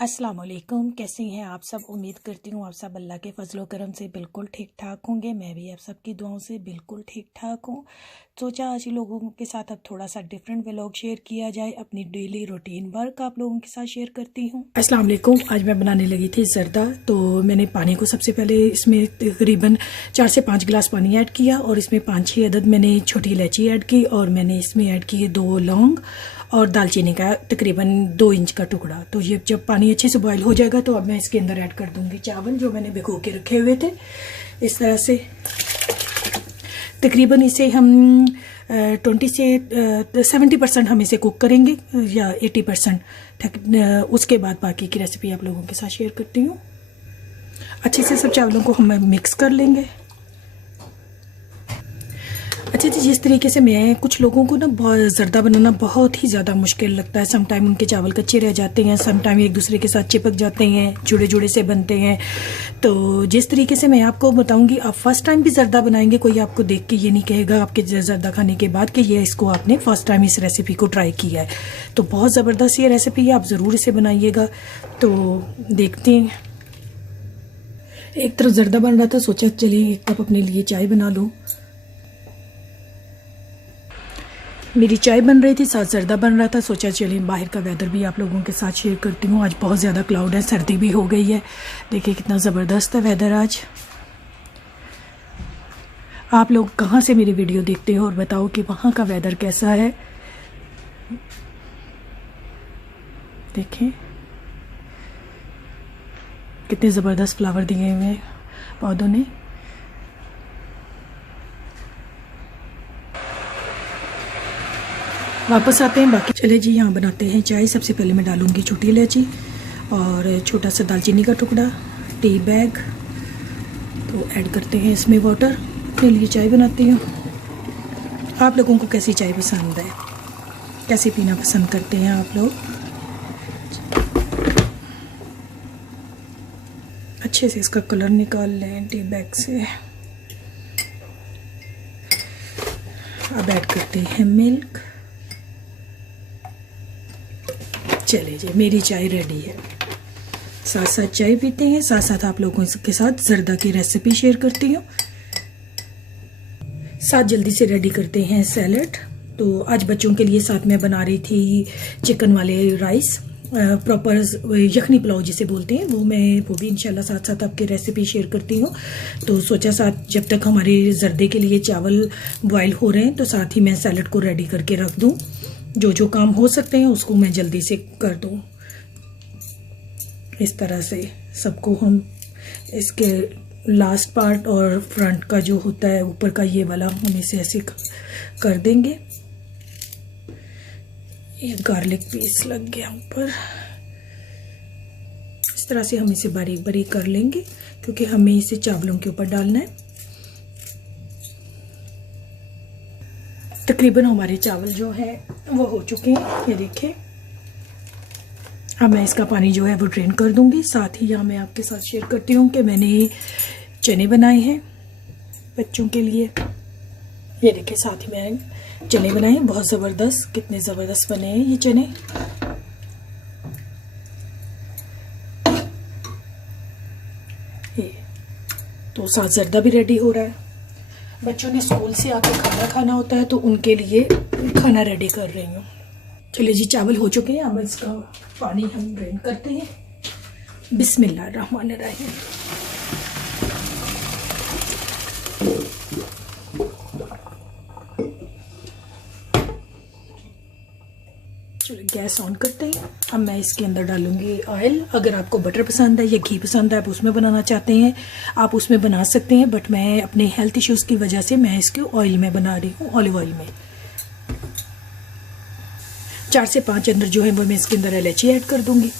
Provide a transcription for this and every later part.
अस्सलाम वालेकुम। कैसे हैं आप सब? उम्मीद करती हूँ आप सब अल्लाह के फजल व करम से बिल्कुल ठीक ठाक होंगे। मैं भी आप सबकी दुआओं से बिल्कुल ठीक ठाक हूँ। सोचा आज लोगों के साथ अब थोड़ा सा डिफरेंट व्लॉग शेयर किया जाए। अपनी डेली रूटीन वर्क आप लोगों के साथ शेयर करती हूँ। अस्सलाम वालेकुम। आज मैं बनाने लगी थी ज़र्दा। तो मैंने पानी को सबसे पहले इसमें तकरीबन 4 से 5 गिलास पानी ऐड किया और इसमें 5-6 अदद मैंने छोटी इलायची ऐड की और मैंने इसमें ऐड किए 2 लौंग और दालचीनी का तकरीबन 2 इंच का टुकड़ा। तो ये जब पानी अच्छे से बॉईल हो जाएगा तो अब मैं इसके अंदर ऐड कर दूंगी चावल जो मैंने भिगो के रखे हुए थे। इस तरह से तकरीबन इसे हम 20 से 70% हम इसे कुक करेंगे या 80%। उसके बाद बाकी की रेसिपी आप लोगों के साथ शेयर करती हूँ। अच्छे से सब चावलों को हम मिक्स कर लेंगे। अच्छा जी, जिस तरीके से मैं कुछ लोगों को ना ज़र्दा बनाना बहुत ही ज़्यादा मुश्किल लगता है। सम टाइम उनके चावल कच्चे रह जाते हैं, सम टाइम एक दूसरे के साथ चिपक जाते हैं, जुड़े जुड़े से बनते हैं। तो जिस तरीके से मैं आपको बताऊंगी, आप फर्स्ट टाइम भी ज़र्दा बनाएंगे, कोई आपको देख के ये नहीं कहेगा आपके ज़र्दा खाने के बाद कि ये इसको आपने फर्स्ट टाइम इस रेसिपी को ट्राई किया है। तो बहुत ज़बरदस्त ये रेसिपी है, आप ज़रूर इसे बनाइएगा। तो देखते हैं। एक तरफ ज़र्दा बन रहा था, सोचा चलिए एक कप अपने लिए चाय बना लूँ। मेरी चाय बन रही थी, साथ ज़र्दा बन रहा था। सोचा चलिए बाहर का वेदर भी आप लोगों के साथ शेयर करती हूँ। आज बहुत ज़्यादा क्लाउड है, सर्दी भी हो गई है। देखिए कितना ज़बरदस्त है वेदर आज। आप लोग कहाँ से मेरी वीडियो देखते हो और बताओ कि वहाँ का वेदर कैसा है। देखिए कितने ज़बरदस्त फ्लावर दिए हुए हैं पौधों ने। वापस आते हैं बाकी। चले जी, यहाँ बनाते हैं चाय। सबसे पहले मैं डालूंगी छोटी इलायची और छोटा सा दालचीनी का टुकड़ा, टी बैग। तो ऐड करते हैं इसमें वाटर। अपने लिए चाय बनाती हूँ। आप लोगों को कैसी चाय पसंद है, कैसे पीना पसंद करते हैं आप लोग? अच्छे से इसका कलर निकाल लें टी बैग से। अब ऐड करते हैं मिल्क। चले जी, मेरी चाय रेडी है। साथ साथ चाय पीते हैं, साथ साथ आप लोगों के साथ ज़र्दा की रेसिपी शेयर करती हूँ। साथ जल्दी से रेडी करते हैं सैलड। तो आज बच्चों के लिए साथ में बना रही थी चिकन वाले राइस, प्रॉपर यखनी पुलाव जिसे बोलते हैं, वो भी इंशाल्लाह साथ साथ आपकी रेसिपी शेयर करती हूँ। तो सोचा साथ जब तक हमारे ज़र्दे के लिए चावल बॉयल हो रहे हैं तो साथ ही मैं सैलड को रेडी करके रख दूँ। जो जो काम हो सकते हैं उसको मैं जल्दी से कर दूं। इस तरह से सबको हम इसके लास्ट पार्ट और फ्रंट का जो होता है ऊपर का ये वाला हम इसे ऐसे कर देंगे। ये गार्लिक पीस लग गया ऊपर। इस तरह से हम इसे बारीक बारीक कर लेंगे क्योंकि हमें इसे चावलों के ऊपर डालना है। तकरीबन हमारे चावल जो है वो हो चुके हैं, ये देखिए। अब मैं इसका पानी जो है वो ड्रेन कर दूंगी। साथ ही यहाँ मैं आपके साथ शेयर करती हूँ कि मैंने चने बनाए हैं बच्चों के लिए। ये देखिए, साथ ही मैंने चने बनाए हैं। बहुत ज़बरदस्त, कितने ज़बरदस्त बने हैं ये चने। ये तो साथ ज़र्दा भी रेडी हो रहा है। बच्चों ने स्कूल से आके खाना खाना होता है तो उनके लिए खाना रेडी कर रही हूँ। चलिए जी, चावल हो चुके हैं। अब इसका पानी हम ड्रेन करते हैं। बिस्मिल्लाहिर्रहमानिर्रहीम। चलिए गैस ऑन करते हैं। अब मैं इसके अंदर डालूंगी ऑयल। अगर आपको बटर पसंद है या घी पसंद है, आप उसमें बनाना चाहते हैं आप उसमें बना सकते हैं, बट मैं अपने हेल्थ इश्यूज़ की वजह से मैं इसको ऑयल में बना रही हूँ, ऑलिव ऑयल में। 4 से 5 अंदर जो है वो मैं इसके अंदर इलायची ऐड कर दूंगी।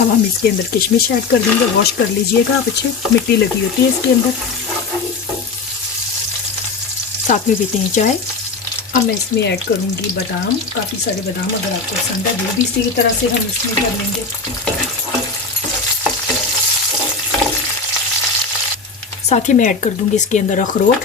अब हम इसके अंदर किशमिश ऐड कर देंगे। वॉश कर लीजिएगा आप, अच्छे मिट्टी लगी होती है इसके अंदर। साथ में पीते हैं चाय। अब मैं इसमें ऐड करूंगी बादाम, काफ़ी सारे बादाम अगर आपको पसंद है वो भी इसी तरह से हम इसमें कर लेंगे। साथ ही मैं ऐड कर दूंगी इसके अंदर अखरोट।